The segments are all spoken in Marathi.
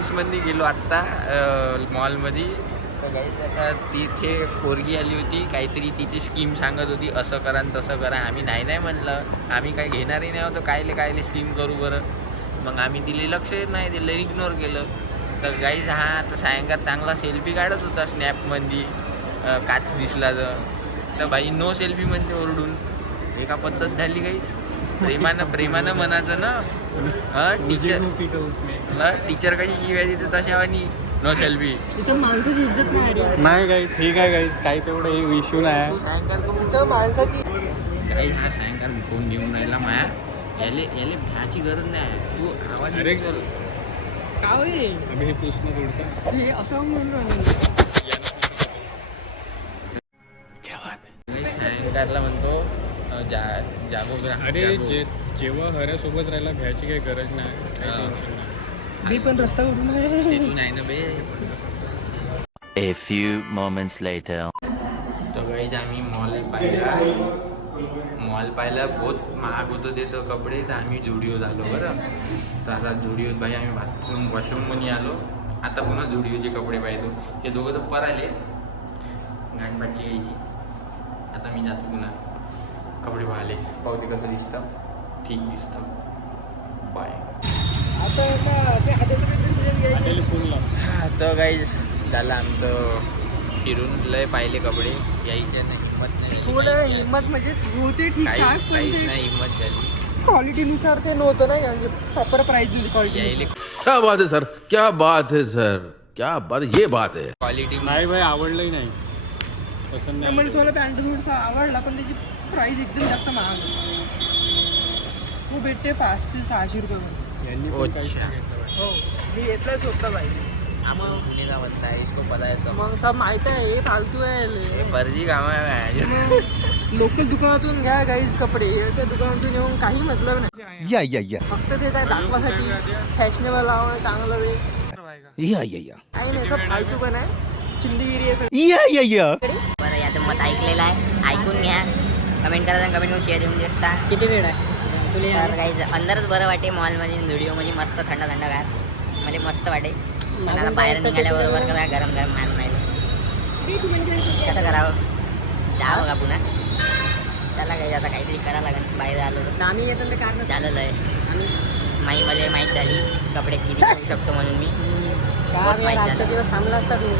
माउंट्समध्ये गेलो आत्ता मॉलमध्ये. तर गाईज आता तिथे पोरगी आली होती, काहीतरी तिची स्कीम सांगत होती, असं करा आणि तसं करा. आम्ही नाही म्हणलं, आम्ही काही घेणारही नाही होतो, कायले स्कीम करू बरं. मग आम्ही तिला लक्ष नाही दिलं, इग्नोर केलं. तर गाईज हा तर सायंकाळ चांगला सेल्फी काढत होता स्नॅपमध्ये, काच दिसला तर भाई नो सेल्फी म्हणजे ओरडून. एका पद्धत झाली गाईज. प्रेमानं म्हणायचं ना, टीचर कशी शिवाय देते तशावानी नो सेल्फी. माणसाची इज्जत नाही काही ठीक आहे गाईज, काही तेवढं इश्यू नाही. सायंकाळ माणसाची गाईज हा सायंकाळ फोन घेऊन राहिला माया. याले भ्याची गरज नाही, तू आवाज चल का होईल अभि हे पूछणं थोडंसं हे असं म्हणून सायंकाळला म्हणतो जागोग्रा. अरे जेव्हा हऱ्यासोबत राहायला भ्यायची काही गरज नाही, काही टेन्शन नाही. मी पण रस्ता करून ते तू नाही ना बे. A few moments later. तर गाईज आम्ही मॉल पाहिला बहुत महाग होतं ते तर कपडे. तर आम्ही जुडिओ झालो बरं. तर आता जुडिओत भाई आम्ही वॉशरूममध्ये आलो. आता पुन्हा जुडिओचे कपडे पाहिलो. हे दोघं तर पराले गाणपाटी यायची. आता मी जातो पुन्हा कपडे पाहिले, पाहते कसं दिसतं. ठीक दिसतं. बाय. तर गाईज झालं आमचं फिरून. लय पाहिले कपडे, यायचे नाही, हिंमत नाही. थोडं हिंमत म्हणजे होती ठीक ठाक, काहीच नाही हिंमत झाली. क्वालिटीनुसार ते नव्हतं नाही, म्हणजे प्रॉपर प्राईस दिली क्वालिटी. यायले क्या बात है सर, क्या बात है सर, क्या बात, ये बात है. क्वालिटी नाही भाई, आवडलंही नाही, पसंत नाही. म्हणजे तुला पॅन्ट थोडासा आवडला, पण त्याची प्राईस एकदम जास्त महाग होती. तो भेटते 500-600 रुपये. यांनी पण काहीच नाही घेतलं भाई. हो, मी येतलाच होता पाहिजे. पुणे का बनता है, इसको पता है सब. मग सब माहित आहे, हे फालतू आहे. फर्जी काम आहे. लोकल दुकानातून घ्या गाईज कपडे, त्या दुकानातून येऊन काही मतलब नाही. या फक्त ते काय दाखवासाठी फॅशनेबल आहे, चांगलं ते काही नाही, सब फालतू पण आहे, चिंदगिरी आहे. या बरं, याचं मत ऐकलेलं आहे, ऐकून घ्या. कमेंट करा, कमेंट करून शेअर देऊन शकता. किती वेळ आहे तर काही अंदरच बरं वाटे, मॉलमध्ये व्हिडिओमध्ये मस्त थंड गार मला मस्त वाटे. पण आता बाहेर निघाल्याबरोबर का गरम मारून नाही कसं करावं, जावं का पुन्हा. चला काही आता काहीतरी करावं लागेल. बाहेर आलो तर आम्ही येतो कारण झालेलं आहे. आम्ही मला माहीत झाली कपडे किती करू शकतो म्हणून मी. बहुत माहीत झालं. दिवस थांबला असता तू,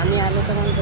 आम्ही आलो तर मग